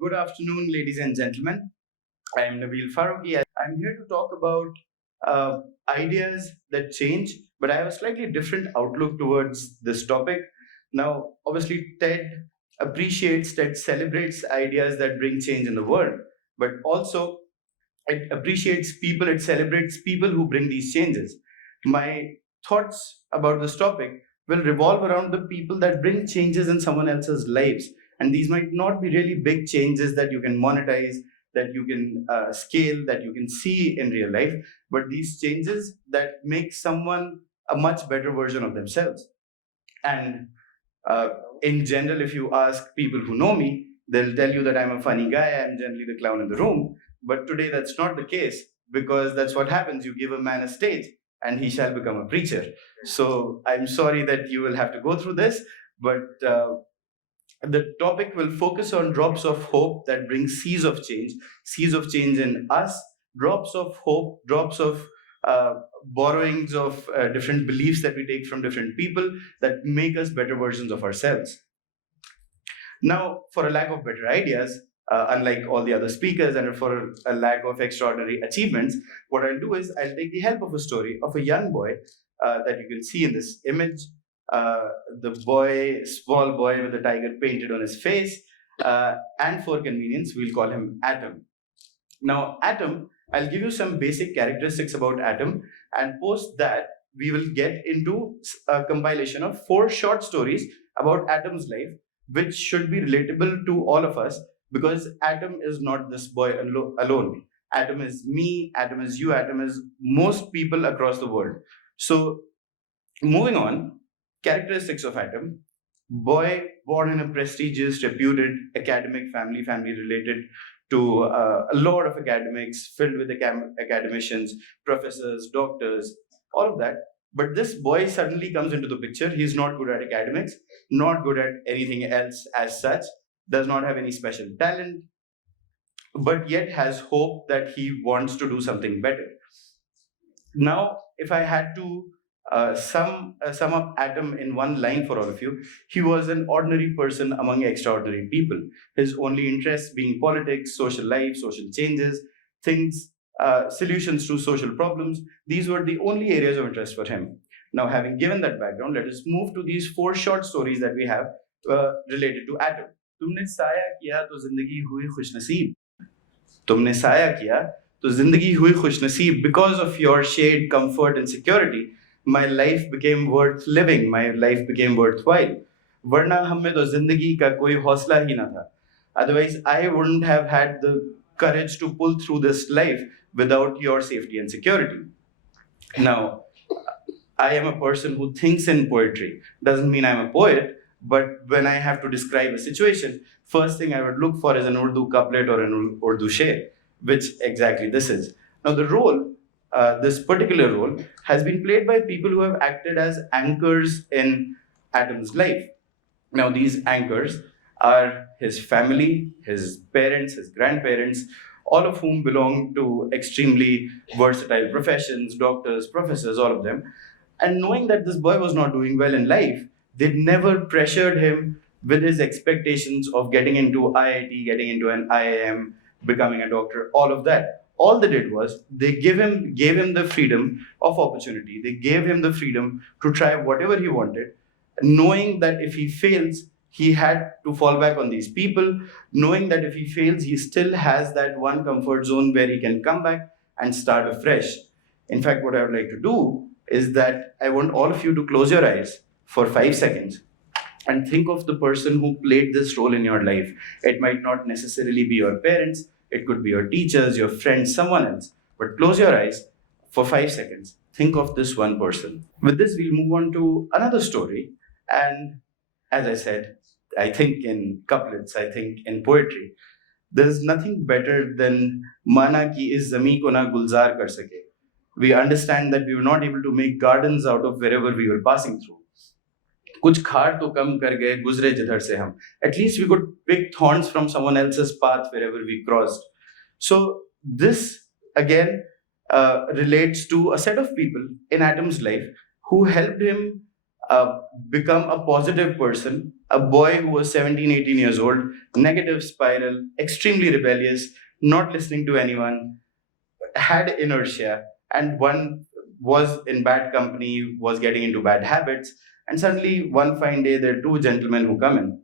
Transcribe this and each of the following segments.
Good afternoon, ladies and gentlemen. I am Nabeel Faruqui. I'm here to talk about uh, ideas that change, but I have a slightly different outlook towards this topic. Now, obviously, TED celebrates ideas that bring change in the world, but also it appreciates people, it celebrates people who bring these changes. My thoughts about this topic will revolve around the people that bring changes in someone else's lives. And these might not be really big changes that you can monetize, that you can scale, that you can see in real life, but these changes that make someone a much better version of themselves. And uh, in general, if you ask people who know me, they'll tell you that I'm a funny guy, I'm generally the clown in the room. But today, that's not the case, because that's what happens. You give a man a stage and he shall become a preacher. So I'm sorry that you will have to go through this, but the topic will focus on drops of hope that bring seeds of change in us, drops of hope, drops of borrowings of different beliefs that we take from different people that make us better versions of ourselves. Now, for a lack of better ideas, unlike all the other speakers, and for a lack of extraordinary achievements, what I'll do is I'll take the help of a story of a young boy that you can see in this image. Uh, the boy, small boy with a tiger painted on his face, and for convenience, we'll call him Atom. Now, Atom, I'll give you some basic characteristics about Atom, and post that, we will get into a compilation of 4 short stories about Atom's life, which should be relatable to all of us, because Atom is not this boy alone. Atom is me, Atom is you, Atom is most people across the world. So, moving on, characteristics of Atom. Boy born in a prestigious, reputed academic family related to a lot of academics, filled with academicians, professors, doctors, all of that. But this boy suddenly comes into the picture. He's not good at academics, not good at anything else as such, does not have any special talent, but yet has hope that he wants to do something better. Now, if I had to sum up Atom in one line for all of you, he was an ordinary person among extraordinary people. His only interests being politics, social life, social changes, things, solutions to social problems. These were the only areas of interest for him. Now, having given that background, let us move to these 4 short stories that we have related to Atom. तुमने साया किया तो जिंदगी हुई खुशनसीब. तुमने साया किया तो जिंदगी हुई खुशनसीब. Because of your shade, comfort, and security, my life became worth living. My life became worthwhile. वरना हम में तो जिंदगी का कोई हौसला ही ना था. Otherwise, I wouldn't have had the courage to pull through this life without your safety and security. Now, I am a person who thinks in poetry. Doesn't mean I'm a poet, but when I have to describe a situation, first thing I would look for is an Urdu couplet or an Urdu sher, which exactly this is. Now, the role, this particular role, has been played by people who have acted as anchors in Atom's life. Now, these anchors are his family, his parents, his grandparents, all of whom belong to extremely versatile professions, doctors, professors, all of them. And knowing that this boy was not doing well in life, they never pressured him with his expectations of getting into IIT, getting into an IIM, becoming a doctor, all of that. All they did was they gave him the freedom of opportunity. They gave him the freedom to try whatever he wanted, knowing that if he fails, he had to fall back on these people, knowing that if he fails, he still has that one comfort zone where he can come back and start afresh. In fact, what I would like to do is that I want all of you to close your eyes for 5 seconds and think of the person who played this role in your life. It might not necessarily be your parents, it could be your teachers, your friends, someone else. But close your eyes for 5 seconds. Think of this one person. With this, we'll move on to another story. And as I said, I think in couplets, I think in poetry, there's nothing better than mana ki is zami ko na gulzar kar sake. We understand that we were not able to make gardens out of wherever we were passing through. कुछ खार तो कम कर गए गुजरे जिधर से हम. At least we could pick thorns from someone else's path wherever we crossed. So this again relates to a set of people in Atom's life who helped him become a positive person, a boy who was 17, 18 years old, negative spiral, extremely rebellious, not listening to anyone, had inertia, and one was in bad company, was getting into bad habits, and suddenly one fine day there are two gentlemen who come in,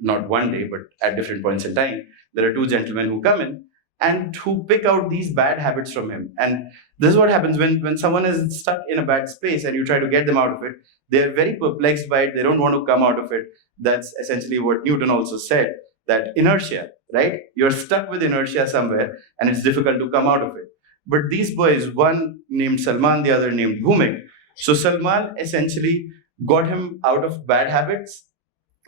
not one day, but at different points in time, there are two gentlemen who come in and who pick out these bad habits from him. And this is what happens when someone is stuck in a bad space and you try to get them out of it. They're very perplexed by it. They don't want to come out of it. That's essentially what Newton also said, that inertia, right? You're stuck with inertia somewhere and it's difficult to come out of it. But these boys, one named Salman, the other named Bhumik. So Salman essentially got him out of bad habits,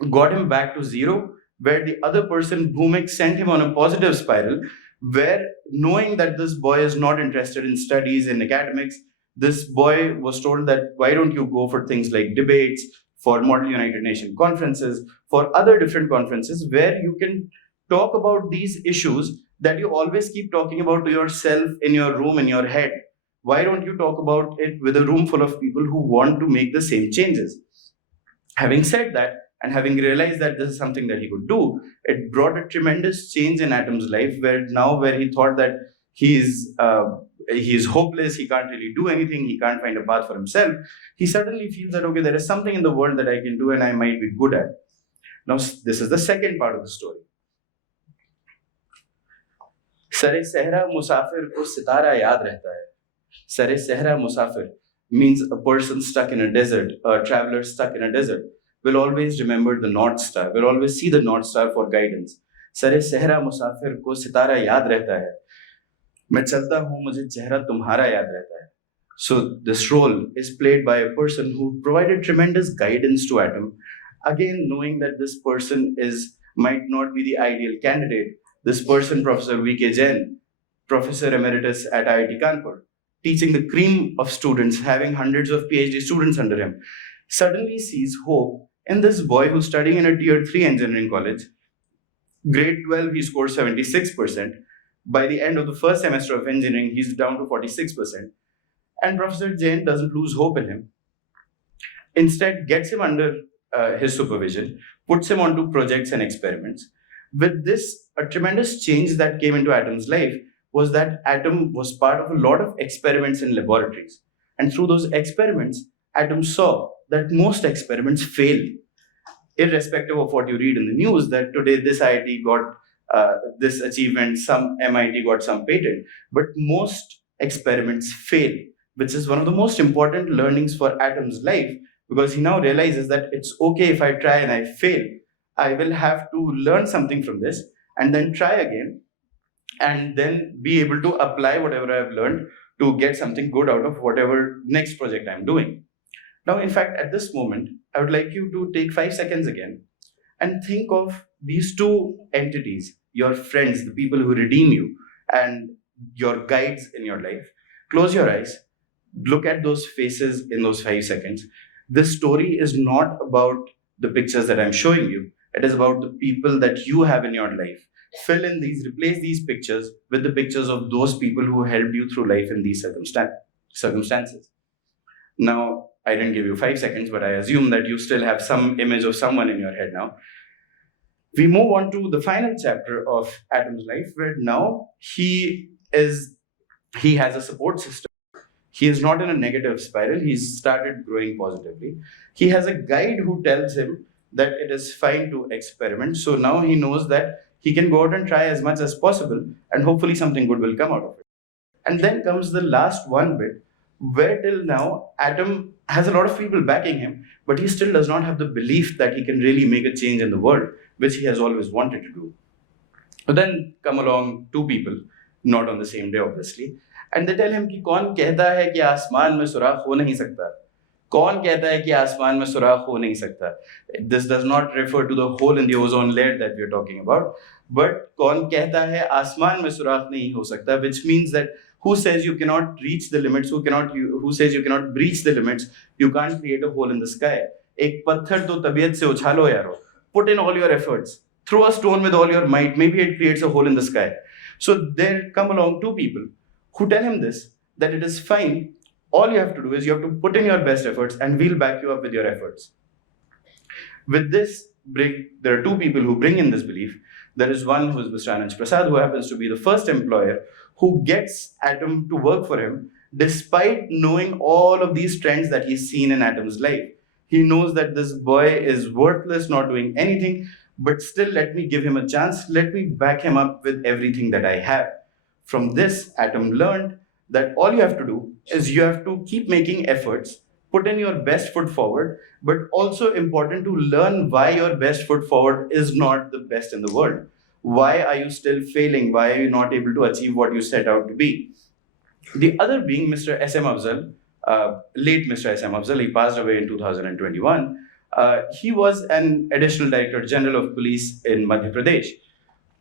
got him back to zero, where the other person, Bhumik, sent him on a positive spiral, where knowing that this boy is not interested in studies and academics, this boy was told that why don't you go for things like debates, for Model United Nations conferences, for other different conferences where you can talk about these issues that you always keep talking about to yourself in your room, in your head. Why don't you talk about it with a room full of people who want to make the same changes? Having said that, and having realized that this is something that he could do, it brought a tremendous change in Atom's life, where he thought that he's hopeless, he can't really do anything, he can't find a path for himself. He suddenly feels that, okay, there is something in the world that I can do and I might be good at. Now, this is the second part of the story. Sare Sehra Musafir ko sitara yaad rehta hai. Sare Sehra Musafir means a person stuck in a desert, a traveler stuck in a desert, will always remember the North Star, will always see the North Star for guidance. Sare Sehra Musafir ko sitara yaad rehta hai. मैं चलता हूँ, मुझे चेहरा तुम्हारा याद रहता है. So this role is played by a person who provided tremendous guidance to Atom. Again, knowing that this person might not be the ideal candidate. This person, Professor V.K. Jain, Professor Emeritus at IIT Kanpur, teaching the cream of students, having hundreds of PhD students under him, suddenly sees hope in this boy who's studying in a Tier 3 engineering college. Grade 12, he scored 76%. By the end of the first semester of engineering, he's down to 46%. And Professor Jain doesn't lose hope in him. Instead, gets him under his supervision, puts him onto projects and experiments. With this, a tremendous change that came into Atom's life was that Atom was part of a lot of experiments in laboratories. And through those experiments, Atom saw that most experiments fail. Irrespective of what you read in the news, that today this IIT got this achievement, some MIT got some patent, but most experiments fail, which is one of the most important learnings for Atom's life, because he now realizes that it's okay if I try and I fail. I will have to learn something from this and then try again and then be able to apply whatever I've learned to get something good out of whatever next project I'm doing. Now, in fact, at this moment, I would like you to take 5 seconds again and think of these two entities, your friends, the people who redeem you, and your guides in your life. Close your eyes, look at those faces in those 5 seconds. This story is not about the pictures that I'm showing you. It is about the people that you have in your life. Fill in these, replace these pictures with the pictures of those people who helped you through life in these circumstances. Now, I didn't give you 5 seconds, but I assume that you still have some image of someone in your head now. We move on to the final chapter of Atom's life, where now he has a support system. He is not in a negative spiral. He's started growing positively. He has a guide who tells him that it is fine to experiment. So now he knows that he can go out and try as much as possible, and hopefully something good will come out of it. And then comes the last one bit, where till now Atom has a lot of people backing him, but he still does not have the belief that he can really make a change in the world, which he has always wanted to do. But then come along two people, not on the same day obviously, and they tell him कि कौन कहता है कि आसमान में सुराख हो नहीं सकता? कौन कहता है कि आसमान में सुराख हो नहीं सकता? This does not refer to the hole in the ozone layer that we are talking about, but कौन कहता है आसमान में सुराख नहीं हो सकता, which means that who says you cannot reach the limits, who says you cannot breach the limits, you can't create a hole in the sky. एक पत्थर तो तबीयत से उछालो यारो. Put in all your efforts. Throw a stone with all your might. Maybe it creates a hole in the sky. So there come along two people who tell him this, that it is fine. All you have to do is you have to put in your best efforts and we'll back you up with your efforts. With this, there are two people who bring in this belief. There is one who is Mr. Anand Prasad, who happens to be the first employer who gets Atom to work for him, despite knowing all of these trends that he's seen in Atom's life. He knows that this boy is worthless, not doing anything, but still, let me give him a chance. Let me back him up with everything that I have. From this, Atom learned that all you have to do is you have to keep making efforts, put in your best foot forward, but also important to learn why your best foot forward is not the best in the world. Why are you still failing? Why are you not able to achieve what you set out to be? The other being Mr. S.M. Afzal, late Mr. S.M. Afzal, he passed away in 2021. He was an additional director general of police in Madhya Pradesh.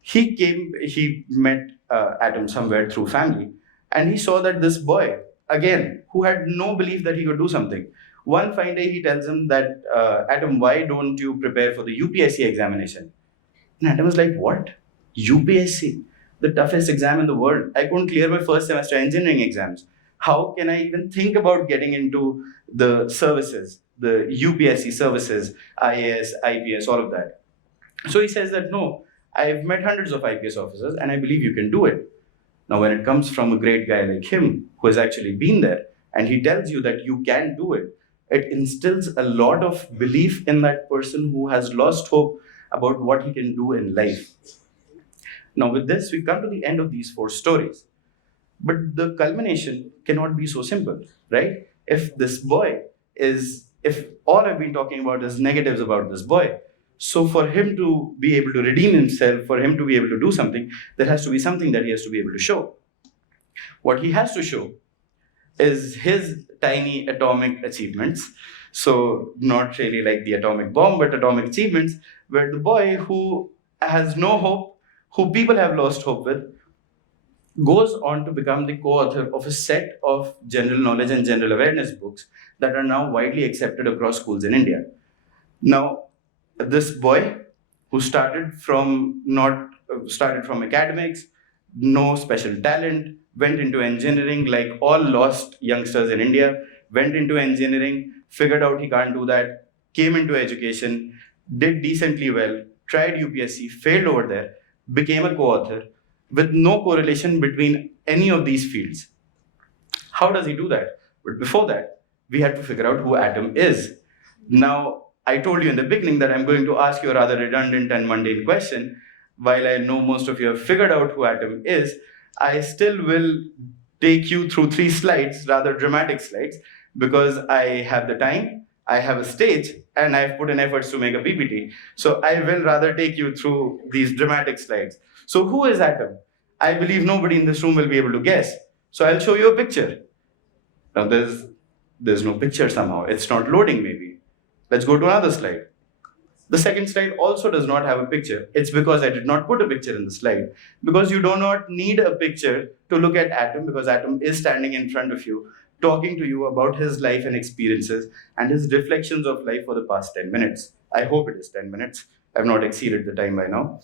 He met Atom somewhere through family, and he saw that this boy, again, who had no belief that he could do something, one fine day he tells him that, Atom, why don't you prepare for the UPSC examination? And Atom was like, what? UPSC? The toughest exam in the world. I couldn't clear my first semester engineering exams. How can I even think about getting into the services, the UPSC services, IAS, IPS, all of that? So he says that, no, I've met hundreds of IPS officers and I believe you can do it. Now, when it comes from a great guy like him, who has actually been there, and he tells you that you can do it, it instills a lot of belief in that person who has lost hope about what he can do in life. Now, with this, we come to the end of these four stories. But the culmination cannot be so simple, right? If all I've been talking about is negatives about this boy, so for him to be able to redeem himself, for him to be able to do something, there has to be something that he has to be able to show. What he has to show is his tiny atomic achievements. So not really like the atomic bomb, but atomic achievements, where the boy who has no hope, who people have lost hope with, goes on to become the co-author of a set of general knowledge and general awareness books that are now widely accepted across schools in India. Now, this boy who started from academics, no special talent, went into engineering like all lost youngsters in India, went into engineering, figured out he can't do that, came into education, did decently well, tried UPSC, failed over there, became a co-author with no correlation between any of these fields. How does he do that? But before that, we had to figure out who Atom is. Now, I told you in the beginning that I'm going to ask you a rather redundant and mundane question. While I know most of you have figured out who Atom is, I still will take you through 3 slides, rather dramatic slides, because I have the time, I have a stage, and I've put in efforts to make a PPT. So I will rather take you through these dramatic slides. So who is Atom? I believe nobody in this room will be able to guess. So I'll show you a picture. Now there's no picture somehow. It's not loading maybe. Let's go to another slide. The second slide also does not have a picture. It's because I did not put a picture in the slide. Because you do not need a picture to look at Atom, because Atom is standing in front of you, talking to you about his life and experiences and his reflections of life for the past 10 minutes. I hope it is 10 minutes. I've not exceeded the time by now.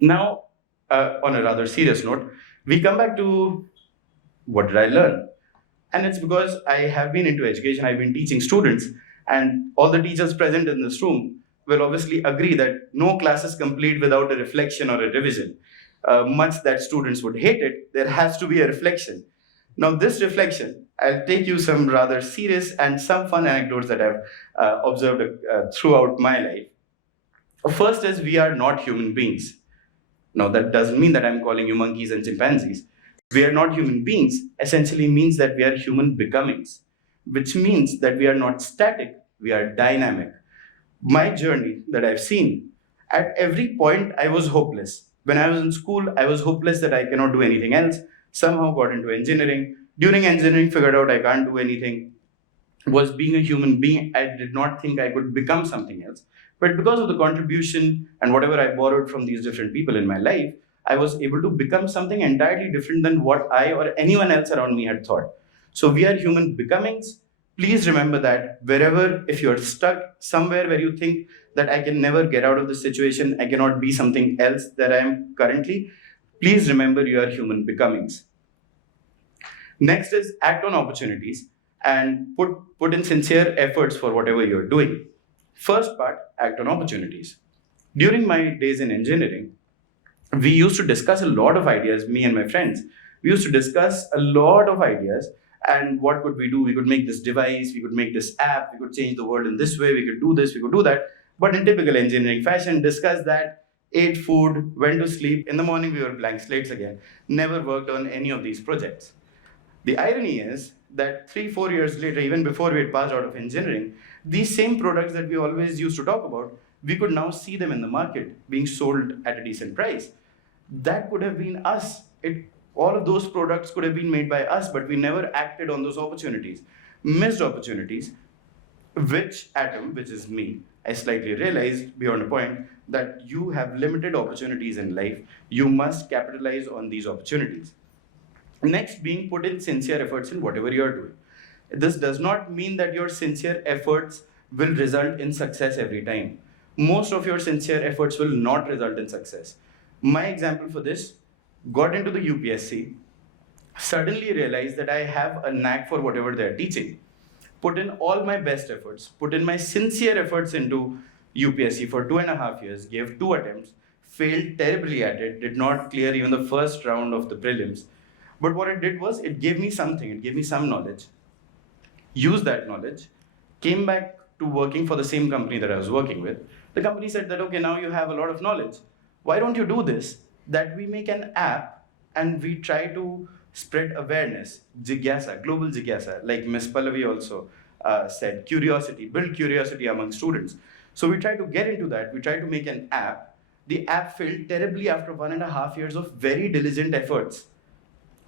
Now, on a rather serious note, we come back to what did I learn? And it's because I have been into education, I've been teaching students, and all the teachers present in this room will obviously agree that no class is complete without a reflection or a revision. Much that students would hate it, there has to be a reflection. Now, this reflection, I'll take you some rather serious and some fun anecdotes that I've observed throughout my life. First is, we are not human beings. Now, that doesn't mean that I'm calling you monkeys and chimpanzees. We are not human beings essentially means that we are human becomings, which means that we are not static, we are dynamic. My journey that I've seen, at every point I was hopeless. When I was in school, I was hopeless that I cannot do anything else. Somehow got into engineering. During engineering, figured out I can't do anything. Was being a human being, I did not think I could become something else. But because of the contribution and whatever I borrowed from these different people in my life, I was able to become something entirely different than what I or anyone else around me had thought. So we are human becomings. Please remember that wherever, if you're stuck somewhere where you think that I can never get out of this situation, I cannot be something else that I am currently, please remember you are human becomings. Next is act on opportunities and put in sincere efforts for whatever you're doing. First part, act on opportunities. During my days in engineering, we used to discuss a lot of ideas, me and my friends. We used to discuss a lot of ideas. And what could we do? We could make this device, we could make this app, we could change the world in this way, we could do this, we could do that. But in typical engineering fashion, discuss that, ate food, went to sleep. In the morning, we were blank slates again. Never worked on any of these projects. The irony is that 3-4 years later, even before we had passed out of engineering, these same products that we always used to talk about, we could now see them in the market being sold at a decent price. That could have been us. All of those products could have been made by us, but we never acted on those opportunities. Missed opportunities, which atom, which is me, I slightly realized beyond a point that you have limited opportunities in life. You must capitalize on these opportunities. Next, being put in sincere efforts in whatever you are doing. This does not mean that your sincere efforts will result in success every time. Most of your sincere efforts will not result in success. My example for this, got into the UPSC, suddenly realized that I have a knack for whatever they're teaching. Put in all my best efforts, put in my sincere efforts into UPSC for 2.5 years, gave 2 attempts, failed terribly at it, did not clear even the first round of the prelims. But what it did was, it gave me something, it gave me some knowledge. Used that knowledge, came back to working for the same company that I was working with. The company said that, okay, now you have a lot of knowledge. Why don't you do this? That we make an app and we try to spread awareness, jigyasa, global jigyasa, like Ms. Pallavi also said, curiosity, build curiosity among students. So we try to get into that, we try to make an app. The app failed terribly after 1.5 years of very diligent efforts.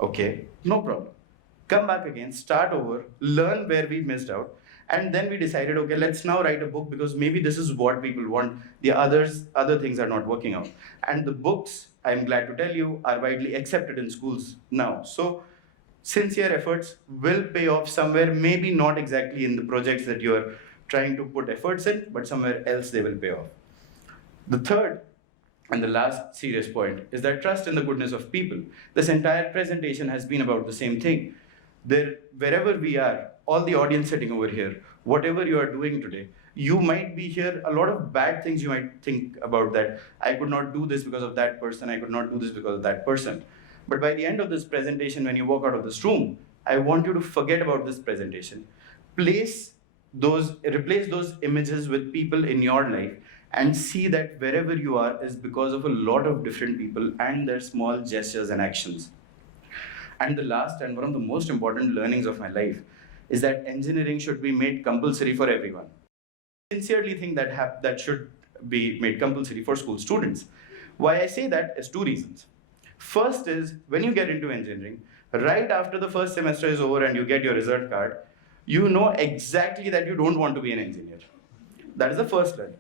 Okay, no problem. Come back again, start over, learn where we missed out, and then we decided, okay, let's now write a book because maybe this is what people want. The other things are not working out. And the books, I'm glad to tell you, are widely accepted in schools now. So sincere efforts will pay off somewhere, maybe not exactly in the projects that you're trying to put efforts in, but somewhere else they will pay off. The third and the last serious point is that trust in the goodness of people. This entire presentation has been about the same thing. Wherever we are, all the audience sitting over here, whatever you are doing today, you might be here, a lot of bad things you might think about that. I could not do this because of that person, I could not do this because of that person. But by the end of this presentation, when you walk out of this room, I want you to forget about this presentation. Replace those images with people in your life and see that wherever you are is because of a lot of different people and their small gestures and actions. And the last and one of the most important learnings of my life is that engineering should be made compulsory for everyone. I sincerely think that should be made compulsory for school students. Why I say that is 2 reasons. First is, when you get into engineering, right after the first semester is over and you get your result card, you know exactly that you don't want to be an engineer. That is the first learning.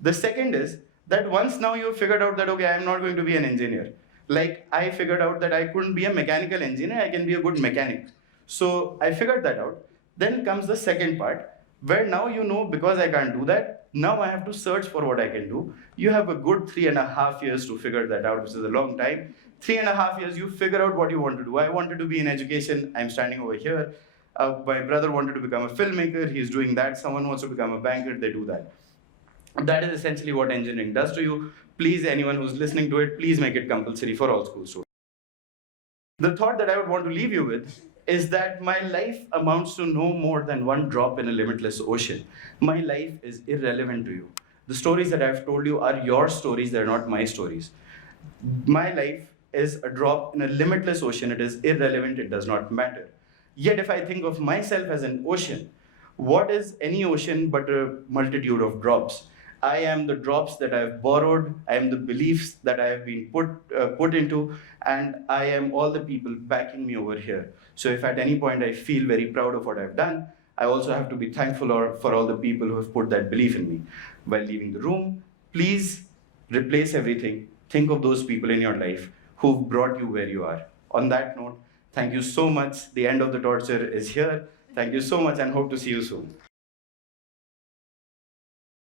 The second is that once now you've figured out that, okay, I'm not going to be an engineer. Like I figured out that I couldn't be a mechanical engineer, I can be a good mechanic. So I figured that out. Then comes the second part, where now you know, because I can't do that, now I have to search for what I can do. You have a good 3.5 years to figure that out, which is a long time. 3.5 years, you figure out what you want to do. I wanted to be in education, I'm standing over here. My brother wanted to become a filmmaker, he's doing that. Someone wants to become a banker, they do that. That is essentially what engineering does to you. Please, anyone who's listening to it, please make it compulsory for all school students. The thought that I would want to leave you with is that my life amounts to no more than one drop in a limitless ocean. My life is irrelevant to you. The stories that I've told you are your stories, they're not my stories. My life is a drop in a limitless ocean. It is irrelevant, it does not matter. Yet if I think of myself as an ocean, what is any ocean but a multitude of drops? I am the drops that I have borrowed, I am the beliefs that I have been put into, and I am all the people backing me over here. So if at any point I feel very proud of what I've done, I also have to be thankful for all the people who have put that belief in me. While leaving the room, please replace everything. Think of those people in your life who've brought you where you are. On that note, thank you so much. The end of the torture is here. Thank you so much and hope to see you soon.